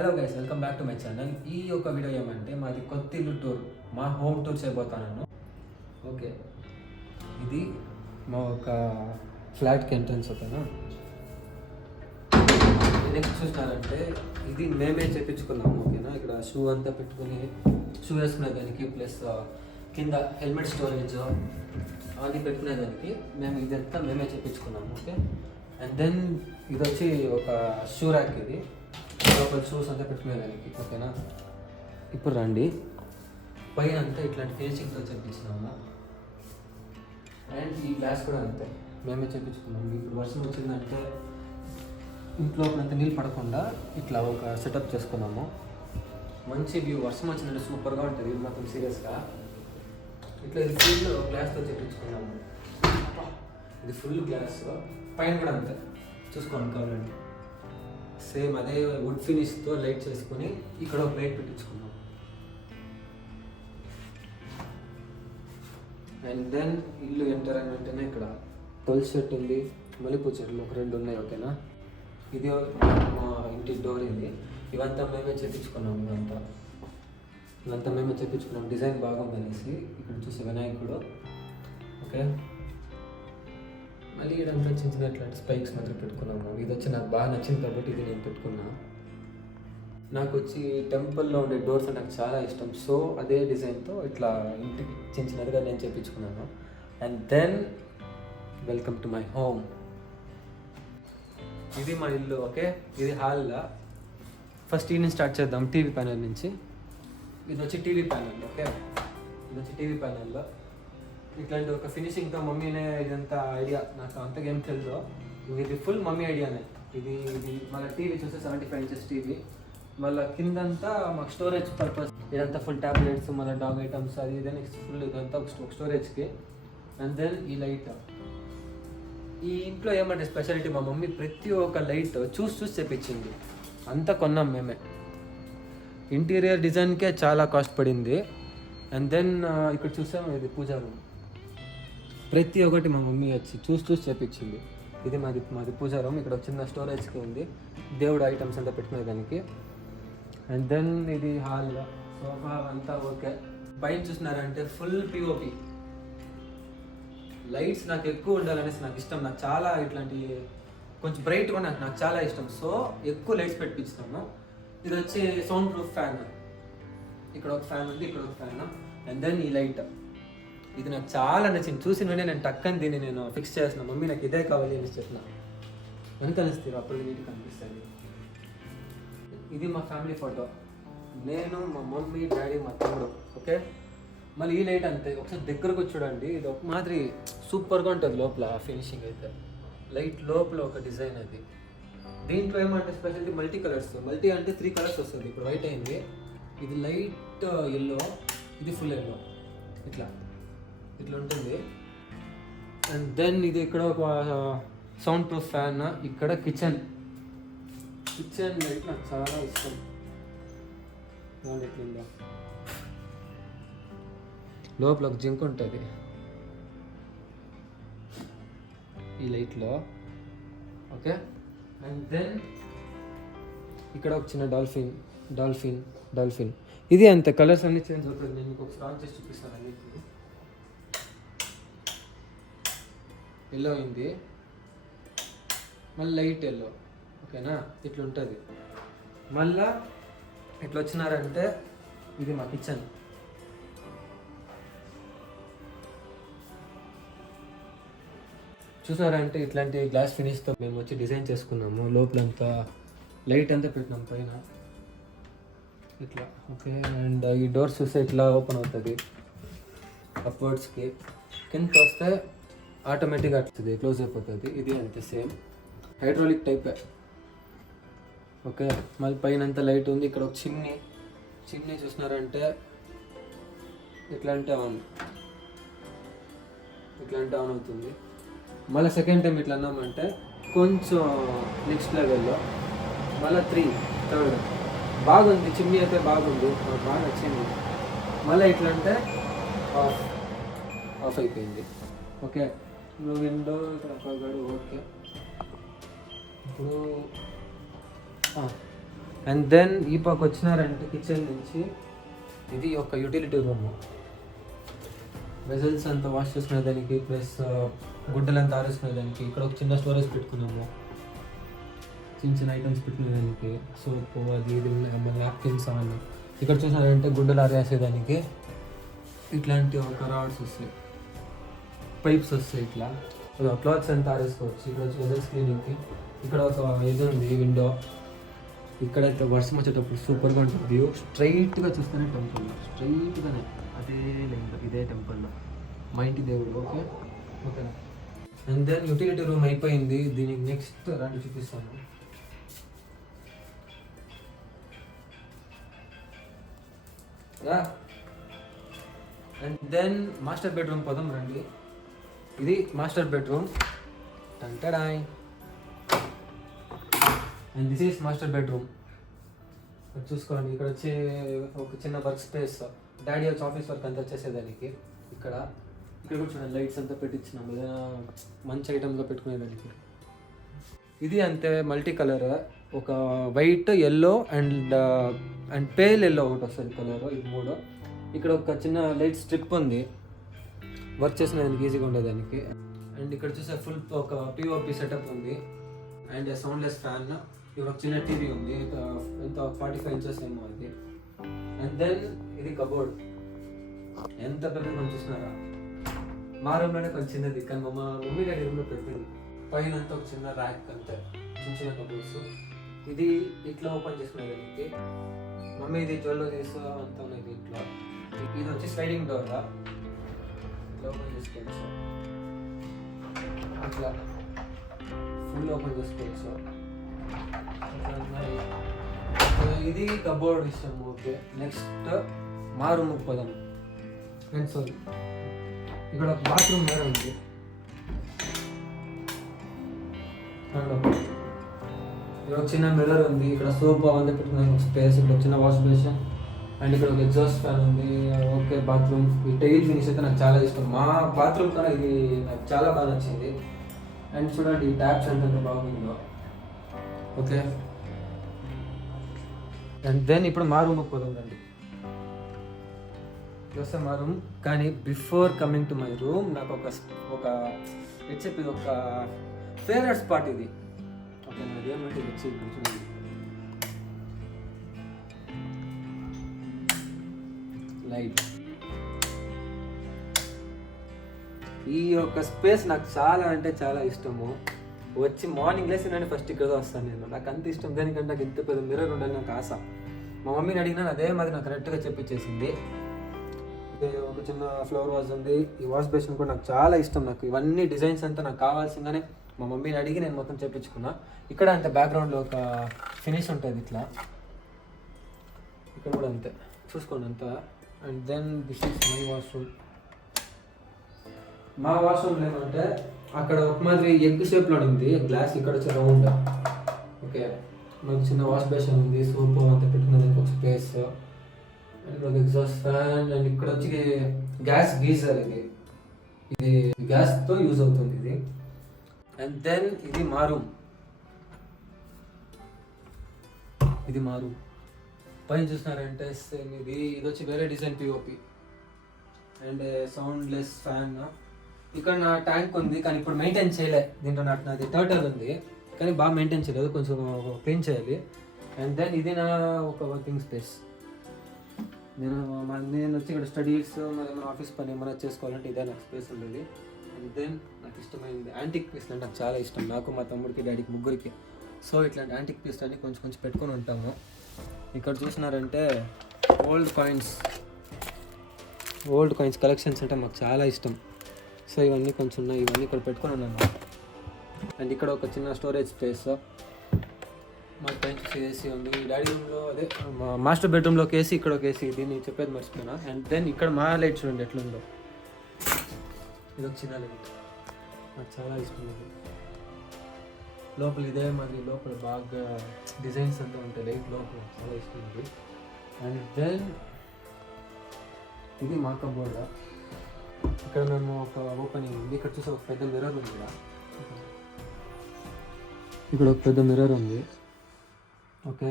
Hello guys, welcome back to my channel. ఈ యొక్క video ఏమంటే మాది కొత్త ఇల్లు టూర్, మా హోమ్ టూర్ చేయబోతాను. ఓకే, ఇది మా ఒక ఫ్లాట్కి ఎంట్రన్స్. ఓకేనా, నెక్స్ట్ చూసినారంటే ఇది మేమే చేయించుకున్నాము. ఓకేనా, ఇక్కడ షూ అంతా పెట్టుకుని షూ వేసుకునేదానికి ప్లస్ కింద హెల్మెట్ స్టోరేజ్ అది పెట్టుకునేదానికి మేము ఇదంతా మేమే చేయించుకున్నాము. ఓకే, అండ్ దెన్ ఇది వచ్చి ఒక షూ ర్యాక్, ఇది లోపల షూస్ అంతా పెట్టుకునేదానికి. ఓకేనా, ఇప్పుడు రండి, పైన అంతా ఇట్లాంటి ఫినిషింగ్తో చేయించినాము. అండ్ ఈ గ్లాస్ కూడా అంతే మేమే చేయించుకున్నాము. ఇప్పుడు వర్షం వచ్చిందంటే ఇంట్లో అంతా నీళ్ళు పడకుండా ఇట్లా ఒక సెటప్ చేసుకున్నాము. మంచి వ్యూ, వర్షం వచ్చిందంటే సూపర్గా ఉంటుంది. ఇది మాత్రం సీరియస్గా ఇట్లా ఇది ఫుల్ గ్లాస్తో చేయించుకున్నాము. ఇది ఫుల్ గ్లాస్, పైన కూడా అంతే చూసుకోండి కావాలండి. సేమ్ అదే వుడ్ ఫినిష్తో లైట్ చేసుకుని ఇక్కడ ఒక లైట్ పెట్టించుకున్నాం. అండ్ దెన్ ఇల్లు ఎంటర్ అయిన వెంటనే ఇక్కడ తులసి చెట్టు ఉంది, మల్లెపూ చెట్లు ఒక 2 ఉన్నాయి. ఓకేనా, ఇది మా ఇంటి డోర్. ఇవంతా మేమే చేయించుకున్నాము. ఇవంతా మేమే చేయించుకున్నాం. డిజైన్ బాగుందనేసి ఇక్కడ చూసి వినాయకుడు. ఓకే, మళ్ళీ ఇదంతా చిన్న చిన్న ఇట్లాంటి స్పైక్స్ మాత్రం పెట్టుకున్నాము. ఇది వచ్చి నాకు బాగా నచ్చింది కాబట్టి ఇది నేను పెట్టుకున్నా. నాకు వచ్చి టెంపుల్లో ఉండే డోర్స్ నాకు చాలా ఇష్టం. సో అదే డిజైన్తో ఇట్లా ఇంటికి చిన్న చిన్నదిగా నేను చేయించుకున్నాను. And then welcome to my home. ఇది మా ఇల్లు. ఓకే, ఇది హాల్లో. ఫస్ట్ ఈ నుంచి స్టార్ట్ చేద్దాం, టీవీ ప్యానెల్ నుంచి. ఇది వచ్చి టీవీ ప్యానెల్. ఓకే, ఇది వచ్చి టీవీ ప్యానెల్లో ఇట్లాంటి ఒక ఫినిషింగ్తో మమ్మీనే ఇదంతా ఐడియా, నాకు అంతగా ఏం తెలుసు. ఇది ఫుల్ మమ్మీ ఐడియానే. ఇది మళ్ళీ టీవీ చూస్తే 75 inches టీవీ. మళ్ళీ కిందంతా మాకు స్టోరేజ్ పర్పస్, ఇదంతా ఫుల్ ట్యాబ్లెట్స్, మళ్ళీ డాగ్ ఐటమ్స్ అది ఇది నెక్స్ట్ ఫుల్ ఇదంతా ఒక స్టోరేజ్కి. అండ్ దెన్ ఈ లైట్. ఈ ఇంట్లో ఏమంటే స్పెషాలిటీ, మా మమ్మీ ప్రతి ఒక్క లైట్ చూసి చెప్పించింది. అంతా కొన్నాం మేమే. ఇంటీరియర్ డిజైన్కే చాలా కాస్ట్ పడింది. అండ్ దెన్ ఇక్కడ చూసాము, ఇది పూజా రూమ్. ప్రతి ఒక్కటి మా మమ్మీ వచ్చి చూసి చెప్పించింది. ఇది మాది పూజా రూమ్. ఇక్కడ చిన్న స్టోరేజ్కి ఉంది, దేవుడు ఐటమ్స్ అంతా పెట్టుకునేదానికి. అండ్ దెన్ ఇది హాల్, సోఫా అంతా ఓకే. పైన చూసినారంటే ఫుల్ పిఓపి లైట్స్. నాకు ఎక్కువ ఉండాలనేసి నాకు ఇష్టం. నాకు చాలా ఇట్లాంటి కొంచెం బ్రైట్గా నాకు చాలా ఇష్టం. సో ఎక్కువ లైట్స్ పెట్టించినాను. ఇది వచ్చి సౌండ్ ప్రూఫ్ ఫ్యాన్. ఇక్కడ ఒక ఫ్యాన్ ఉంది, ఇక్కడ ఒక ఫ్యాన్. అండ్ దెన్ ఈ లైట్, ఇది నాకు చాలా నచ్చింది. చూసిన వెంటనే నేను టక్కని దీన్ని నేను ఫిక్స్ చేసిన. మమ్మీ నాకు ఇదే కావాలి అని చెప్పిన. ఎంత అనిస్తుంది అప్పుడు నీటికి కనిపిస్తుంది. ఇది మా ఫ్యామిలీ ఫోటో, నేను, మా మమ్మీ, డాడీ, మా తమ్ముడు. ఓకే, మళ్ళీ ఈ లైట్ అంతే. ఒకసారి దగ్గరకు వచ్చి చూడండి, ఇది ఒక మాదిరి సూపర్గా ఉంటుంది. లోపల ఫినిషింగ్ అయితే లైట్ లోపల ఒక డిజైన్. అది దీంట్లో ఏమంటే స్పెషాలిటీ మల్టీ కలర్స్. మల్టీ అంటే 3 కలర్స్ వస్తుంది. ఇప్పుడు వైట్ అయింది, ఇది లైట్ ఎల్లో, ఇది ఫుల్ ఎల్లో. ఇట్లా ఉంటుంది. అండ్ దెన్ ఇది ఇక్కడ ఒక సౌండ్ ప్రూఫ్ ఫ్యాన్. ఇక్కడ కిచెన్ లైట్ నాకు చాలా ఇష్టం. ఎట్లుందా, లోపల ఒక జింక్ ఉంటుంది ఈ లైట్లో. ఓకే, అండ్ దెన్ ఇక్కడ ఒక చిన్న డాల్ఫిన్. ఇది అంతే, కలర్స్ అన్ని చేంజ్ అవుతుంది. నేను మీకు ఒకసారి ఆన్ చేసి చూపిస్తాను. అన్నిటిని ఎల్లో అయింది, మళ్ళీ లైట్ ఎల్లో. ఓకేనా, ఇట్లా ఉంటుంది. మళ్ళా ఇట్లా వచ్చినారంటే ఇది మా కిచెన్. చూసారంటే ఇట్లాంటి గ్లాస్ ఫినిష్తో మేము వచ్చి డిజైన్ చేసుకున్నాము. లోపలంతా లైట్ అంతా పెట్టినాం పైన ఇట్లా. ఓకే, అండ్ ఈ డోర్స్ చూస్తే ఇట్లా ఓపెన్ అవుతుంది అప్వర్డ్స్కి. కిందకి వస్తే ఆటోమేటిక్గా వస్తుంది, క్లోజ్ అయిపోతుంది. ఇది అంతే సేమ్ హైడ్రాలిక్ టైపే. ఓకే, మళ్ళీ పైన అంతా లైట్ ఉంది. ఇక్కడ ఒక చిన్ని చూసినారంటే ఇట్లా ఆన్ అవుతుంది. మళ్ళీ సెకండ్ టైం ఇట్లా అన్నామంటే కొంచెం నెక్స్ట్ లెవెల్లో. మళ్ళీ థర్డ్ బాగుంది. చిమ్నీ అయితే బాగుంది, నాకు బాగా నచ్చింది. మళ్ళీ ఇట్లా అంటే ఆఫ్ అయిపోయింది. ఓకే, విండో ఇక్కడ ఒక గడు. ఓకే, ఇప్పుడు అండ్ దెన్ ఈ పక్క వచ్చినారంటే కిచెన్ నుంచి ఇది ఒక యూటిలిటీ రూమ్. వెజల్స్ అంతా వాష్ చేసుకునే దానికి ప్లస్ గుడ్డలంతా ఆరేసుకునే దానికి. ఇక్కడ ఒక చిన్న స్టోరేజ్ పెట్టుకున్నాము, చిన్న చిన్న ఐటమ్స్ పెట్టుకునేదానికి. సోప్ అది ఇది నాప్కిన్స్ అవన్నీ. ఇక్కడ చూసినారంటే గుడ్డలు ఆరేసేదానికి ఇట్లాంటి ఒక రాడ్స్ వస్తాయి, పైప్స్ వస్తాయి. ఇట్లా క్లాత్స్ అంతా ఆరేసుకోవచ్చు. ఇక్కడ వచ్చి వెజల్స్ క్లీనింగ్కి. ఇక్కడ ఒక ఇది ఉంది విండో. ఇక్కడైతే వర్షం వచ్చేటప్పుడు సూపర్గా ఉంటుంది వ్యూ. స్ట్రైట్గా చూస్తేనే టెంపుల్, స్ట్రైట్గానే అదే లైన్లో ఇదే టెంపుల్, మా ఇంటి దేవుడు. ఓకే ఓకేనా. అండ్ దెన్ యూటిలిటీ రూమ్ అయిపోయింది. దీనికి నెక్స్ట్ రండి చూపిస్తాను. అండ్ దెన్ మాస్టర్ బెడ్రూమ్ పదం రండి. ఇది మాస్టర్ బెడ్రూమ్. టంటడాయ్. And this is master bedroom. చూసుకోండి, ఇక్కడ వచ్చి ఒక చిన్న వర్క్ స్పేస్. డాడీ వచ్చి ఆఫీస్ వర్క్ అంతా చేసేదానికి. ఇక్కడ ఇక్కడ కూడా చూడండి లైట్స్ అంతా పెట్టించినాము, ఏదైనా మంచి ఐటమ్గా పెట్టుకునేదానికి. ఇది అంతే మల్టీ కలర్, ఒక white, yellow and pale yellow ఒకటి వస్తుంది కలర్. ఇది 3. ఇక్కడ ఒక చిన్న లైట్ స్ట్రిప్ ఉంది వర్క్ చేసినదానికి ఈజీగా ఉండేదానికి. అండ్ ఇక్కడ చూసే ఫుల్ ఒక పిఓపి సెటప్ ఉంది అండ్ సౌండ్లెస్ ఫ్యాన్. ఇక్కడ ఒక చిన్న టీవీ ఉంది, ఎంత 45 inches ఏమో అది. అండ్ దెన్ ఇది కబోర్డ్. ఎంత పెద్దగా చూసినారా. మా రూమ్లోనే కొంచెం చిన్నది, కానీ మా మమ్మీ డాడీ రూమ్లో పెద్దది. పైన అంతా ఒక చిన్న ర్యాక్, అంతే చిన్న చిన్న కబోర్డ్స్. ఇది ఇట్లా ఓపెన్ చేసుకునేదానికి. మమ్మీ ఇది జ్యువెల్లో చేస్తూ అంతా ఉన్నాయి దీంట్లో. ఇది వచ్చి స్లైడింగ్ డోర్, ఇట్లా ఓపెన్ చేసుకోవచ్చు, అట్లా ఫుల్ ఓపెన్ చేసుకోవచ్చు. ఇది కబోర్డ్ విషయం. ఓకే, నెక్స్ట్ మా రూమ్కి పోదాం. అండ్ సారీ, ఇక్కడ ఒక బాత్రూమ్ వేరే ఉంది. ఇక్కడ ఒక చిన్న మిర్రర్ ఉంది. ఇక్కడ సోప్ అవంతా పెట్టుకునే స్పేస్. ఇక్కడ చిన్న వాష్ బేసిన్ అండ్ ఇక్కడ ఒక ఎగ్జాస్ట్ ఫ్యాన్ ఉంది. Okay, bathroom. ఈ టైల్ ఫినిష్ అయితే నాకు చాలా ఇష్టం. మా బాత్రూమ్ కన్నా ఇది నాకు చాలా బాగా నచ్చింది. అండ్ చూడండి ఈ ట్యాప్స్ ఎంత బాగుందో. ఓకే, అండ్ దెన్ ఇప్పుడు మా రూమ్కి పోదాం రండి. చూస్తే మా రూమ్. కానీ before coming to my room నాకు ఒక చెప్పి ఒక ఫేవరెట్ స్పాట్ ఇది. ఓకే, నాదేమంటే వచ్చి చూడండి, లైట్. ఈ యొక్క స్పేస్ నాకు చాలా అంటే చాలా ఇష్టము. వచ్చి మార్నింగ్ లేసి నేను ఫస్ట్ ఇక్కడ వస్తాను. నాకు అంత ఇష్టం. దానికంటే నాకు ఇంత పెద్ద మిర్రర్ ఉండాలి నాకు ఆశ. మా మమ్మీని అడిగినా అదే మాది నాకు కరెక్ట్గా చెప్పించేసింది. ఒక చిన్న ఫ్లవర్ వాజ్ ఉంది. ఈ వాష్ బేసిన్ కూడా నాకు చాలా ఇష్టం. నాకు ఇవన్నీ డిజైన్స్ అంతా నాకు కావాల్సిందనే మా మమ్మీని అడిగి నేను మొత్తం చెప్పించుకున్నా. ఇక్కడ అంతే బ్యాక్గ్రౌండ్లో ఒక ఫినిష్ ఉంటుంది ఇట్లా. ఇక్కడ కూడా అంతే, చూసుకోండి అంతా. And then this is my washroom. మా వాష్రూమ్లో ఏమంటే అక్కడ ఒక మాదిరి ఎగ్ షేప్లో ఉంది గ్లాస్. ఇక్కడ వచ్చి రౌండ్. ఓకే, మనకు చిన్న వాష్ బేసిన్ ఉంది, సోప్ అంతా పెట్టుకునేదానికి ఒక స్పేస్. అండ్ ఇక్కడ ఒక ఎగ్జాస్ట్ ఫ్యాన్. అండ్ ఇక్కడ వచ్చి గ్యాస్ గీజర్. ఇది గ్యాస్తో యూజ్ అవుతుంది ఇది. అండ్ దెన్ ఇది మా రూమ్. ఇది మా రూమ్. పైన చూసినారంటే సేమ్ ఇది వచ్చి వేరే design POP and soundless fan. ఇక్కడ నా ట్యాంక్ ఉంది, కానీ ఇప్పుడు మెయింటైన్ చేయలే. దీంట్లో నాది టర్టల్ ఉంది, కానీ బాగా మెయింటైన్ చేయలేదు, కొంచెం క్లీన్ చేయాలి. అండ్ దెన్ ఇది నా ఒక వర్కింగ్ స్పేస్. నేను వచ్చి ఇక్కడ స్టడీస్ మరి మన ఆఫీస్ పని ఏమైనా చేసుకోవాలంటే ఇదే నాకు స్పేస్ ఉండేది. అండ్ దెన్ నాకు ఇష్టమైంది యాంటిక్ పీస్లు అంటే నాకు చాలా ఇష్టం. నాకు మా తమ్ముడికి డాడీకి ముగ్గురికి. సో ఇట్లాంటి యాంటిక్ పీస్లు అన్నీ కొంచెం కొంచెం పెట్టుకొని ఉంటాము. ఇక్కడ చూసినారంటే ఓల్డ్ కాయిన్స్ కలెక్షన్స్ అంటే మాకు చాలా ఇష్టం. సో ఇవన్నీ కొంచెం ఉన్నాయి, ఇవన్నీ ఇక్కడ పెట్టుకొని ఉన్నాను. అండ్ ఇక్కడ ఒక చిన్న స్టోరేజ్ స్పేస్. మా పెంచ్ ఏసీ ఉంది. డాడీ రూమ్లో అదే మాస్టర్ బెడ్రూమ్లోకి ఏసీ, ఇక్కడ ఒక ఏసీ. ఇది నేను చెప్పేది మర్చిపోయినా. అండ్ దెన్ ఇక్కడ మా లైట్ చూడండి ఎట్లుందో. ఇది ఒక చిన్న లైట్, నాకు చాలా ఇష్టం. ఇది లోపల ఇదే మరి లోపల బాగా డిజైన్స్ అంతా ఉంటాయి లైట్ లోపల, చాలా ఇష్టం ఇది. అండ్ దెన్ ఇది మా కబోర్డ్. ఇక్కడ మేము ఒక ఓపెనింగ్ ఉంది. ఇక్కడ చూసి ఒక పెద్ద మిర్రర్ ఉంది. ఇక్కడ ఒక పెద్ద మిర్రర్ ఉంది. ఓకే,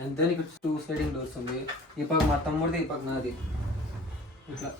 అండ్ దెన్ ఇక్కడ 2 స్లైడింగ్ డోర్స్ ఉంది. ఈ పక్క మా తమ్ముడిది, ఈ పక్క నాది. ఇట్లా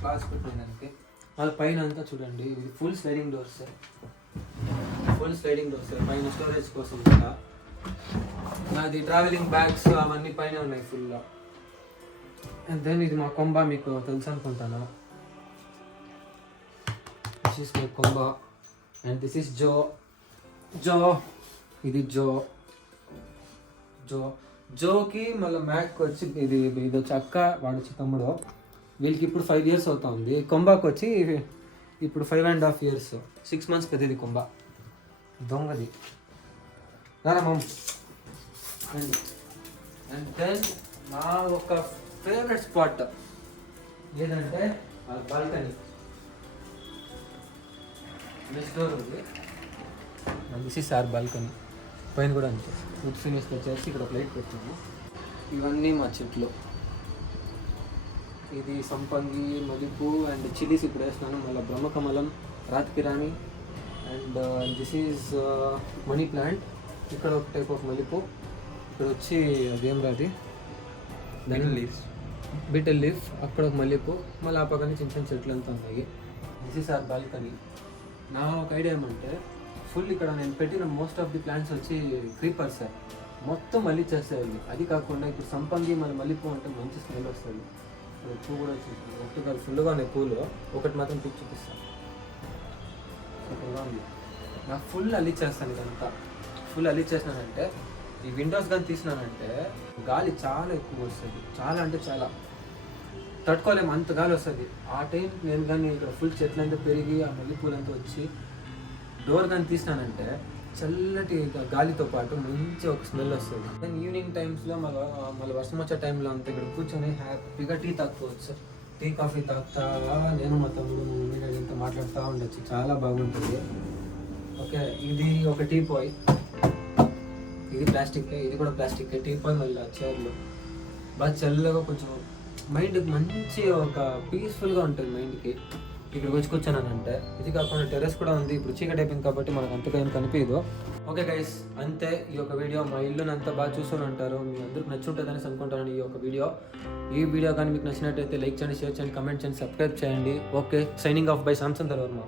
క్లాస్ పెట్టిన దానికి వాళ్ళ పైన అంతా చూడండి, ఇది ఫుల్ స్లైడింగ్ డోర్స్. పైన స్టోరేజ్ కోసం కూడా. నాది ట్రావెలింగ్ బ్యాగ్స్ అవన్నీ పైన ఉన్నాయి ఫుల్గా. అండ్ దెన్ ఇది మా కొంబ, మీకు తెలుసు అనుకుంటాను. దిస్ ఈస్ మై కొంబ అండ్ దిస్ ఈస్ జో. ఇది జోకి మళ్ళీ మ్యాక్ వచ్చి ఇది వచ్చి అక్క, వాడు వచ్చి తమ్ముడు. వీళ్ళకి ఇప్పుడు 5 years అవుతుంది. కొంబాకి వచ్చి ఇప్పుడు 5.5 years, 6 months కదా ఇది కొంబ. దొంగది రారా మమ్. అండ్ దెన్ నా ఒక ఫేవరెట్ స్పాట్ ఏదంటే బాల్కనీ. నెక్స్ట్ డోర్ ఉంది. This is our balcony. పైన కూడా అంతే ఫుడ్ ఫినిష్ వచ్చేసి ఇక్కడ ప్లేట్ పెట్టాము. ఇవన్నీ మా చెట్లు. ఇది సంపంగి, మలుపు అండ్ చిల్లీస్ ఇప్పుడు వేస్తున్నాను. మళ్ళీ బ్రహ్మకమలం, రాత్కిరాణి and this is money plant. ఇక్కడ ఒక టైప్ ఆఫ్ మలుపు. ఇక్కడ వచ్చి అదేం రాది బీటల్ లీఫ్. అక్కడ ఒక మల్లెపూ. మళ్ళీ ఆ పక్కన చిన్న చిన్న చెట్లు అంతా ఉన్నాయి. This is our balcony. నా ఒక ఐడియా ఏమంటే ఫుల్ ఇక్కడ నేను పెట్టిన మోస్ట్ ఆఫ్ ది ప్లాంట్స్ వచ్చి క్రీపర్స్ సార్, మొత్తం మళ్ళీ చేస్తాయి. అది కాకుండా ఇప్పుడు సంపంగి మళ్ళీ మల్లెపూ అంటే మంచి స్మెల్ వస్తుంది. ఇప్పుడు పువ్వు కూడా వచ్చింది ఒట్టుగా ఫుల్గా ఉన్నాయి పూలు. ఒకటి మాత్రం పిక్ చూపిస్తాను. సూపర్గా ఉంది. నాకు ఫుల్ అల్లిచ్చేస్తాను. ఇదంతా ఫుల్ అల్లిచ్చేసినానంటే ఈ విండోస్ కానీ తీసినానంటే గాలి చాలా ఎక్కువ వస్తుంది. చాలా అంటే చాలా తట్టుకోలేము, అంత గాలి వస్తుంది. ఆ టైం నేను కానీ ఇక్కడ ఫుల్ చెట్లంతా పెరిగి ఆ మల్లెపూలంతా వచ్చి డోర్ కానీ తీసినానంటే చల్లటి గాలితో పాటు మంచి ఒక స్మెల్ వస్తుంది. దెన్ ఈవినింగ్ టైమ్స్లో మళ్ళీ వర్షం వచ్చే టైంలో అంతా ఇక్కడ కూర్చొని హ్యాపీగా టీ తాగుకోవచ్చు. టీ కాఫీ తాగుతా నేను మా తమ్ముడు మమ్మీ డాడీ ఇంత మాట్లాడుతూ ఉండొచ్చు. చాలా బాగుంటుంది. ఓకే, ఇది ఒక టీ పాయ్. ఇది ప్లాస్టిక్, ఇది కూడా ప్లాస్టిక్. టీ పాయ్ మళ్ళీ చైర్లు బాగా చల్లగా కొంచెం మైండ్కి మంచి ఒక పీస్ఫుల్గా ఉంటుంది మైండ్కి. ఇక్కడికి వచ్చి కూర్చోనంటే ఇది కాకుండా టెర్రస్ కూడా ఉంది. ఇప్పుడు చీకటి అయిపోయింది కాబట్టి మనకు అంతగా ఏం కనిపించదు. ఓకే గైస్, అంతే ఈ యొక్క వీడియో. మా ఇల్లుని అంతా బాగా చూస్తూనే ఉంటారు. మీ అందరికి నచ్చుంటుందని అనుకుంటాను ఈ యొక్క వీడియో. ఈ వీడియో కానీ మీకు నచ్చినట్టయితే లైక్ చేయండి, షేర్ చేయండి, కమెంట్ చేయండి, సబ్స్క్రైబ్ చేయండి. Okay, signing off by Samson Varma.